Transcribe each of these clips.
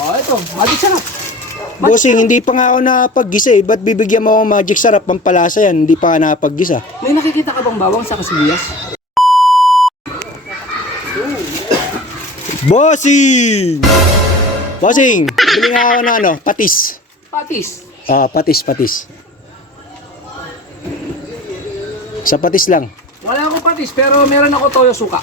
Oh, ito. Magic sarap. Bossing, hindi pa nga ako napaggisa eh. Ba't bibigyan mo ako magic sarap? Pampalasa yan. Hindi pa nga napaggisa. May nakikita ka bang bawang sa kasibuyas? Bossing! Bossing! Bili nga ako ng ano, patis. Patis. Patis. Sa patis lang. Wala akong patis, pero meron ako toyo suka.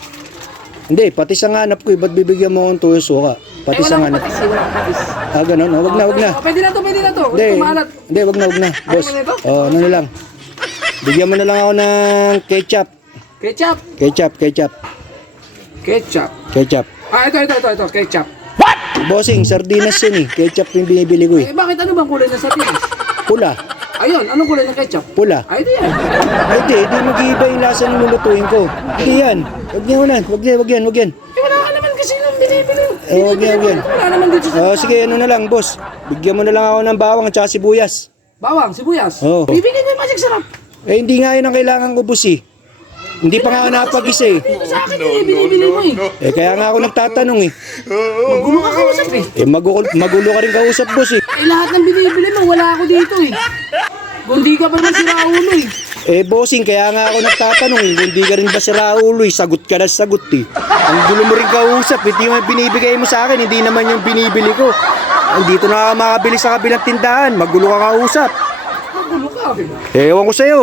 Hindi, patis ang hanap ko eh. Ba't bibigyan mo akong tuyo suka? Patis ang Wala hanap. akong patis, wala akong patis. Ganun. Wag na. Oh, pwede na to. Hindi, Ito maalat. hindi, wag na. Boss. mo na ito? Ano na lang. Bigyan mo na lang ako ng ketchup. Ketchup. Ketchup. Ito. Ketchup. Bossing, sardinas yun eh. Ketchup yung binibili ko eh. Bakit ano bang kulay ng sardinas? Pula. Ayun, anong kulay ng ketchup? Pula. Ay, di yan. Ay, di mag-iiba yung lasa ng lulutuin ko. Hindi yan. Wag yan. Wala ka naman kasi nung binibili. Wag yan. Wala naman dito sa... Sige, ano na lang, boss. Bigyan mo na lang ako ng bawang at saka sibuyas. Bawang, sibuyas. Oo. Bibigyan ko yung magic sarap. Hindi nga yun ang kailangan ko, boss eh. Hindi pa nga ako napag-isa eh. Dito sa akin yung binibili mo eh. Kaya nga ako nagtatanong eh. Magulo ka kausap eh. Magulo ka rin kausap, boss eh. Lahat ng binibili mo, wala ako dito eh. Kundi ka pa naman si Raulo eh. Bossing, kaya nga ako nagtatanong eh. Hindi ka rin ba si Raulo eh? Sagot ka na sagot eh. Ang gulo mo rin kausap. Hindi mo binibigay mo sa akin. Hindi naman yung binibili ko. Dito na ka makabili sa kabilang tindahan. Magulo ka kausap. Magulo ka. Ewan ko sa'yo.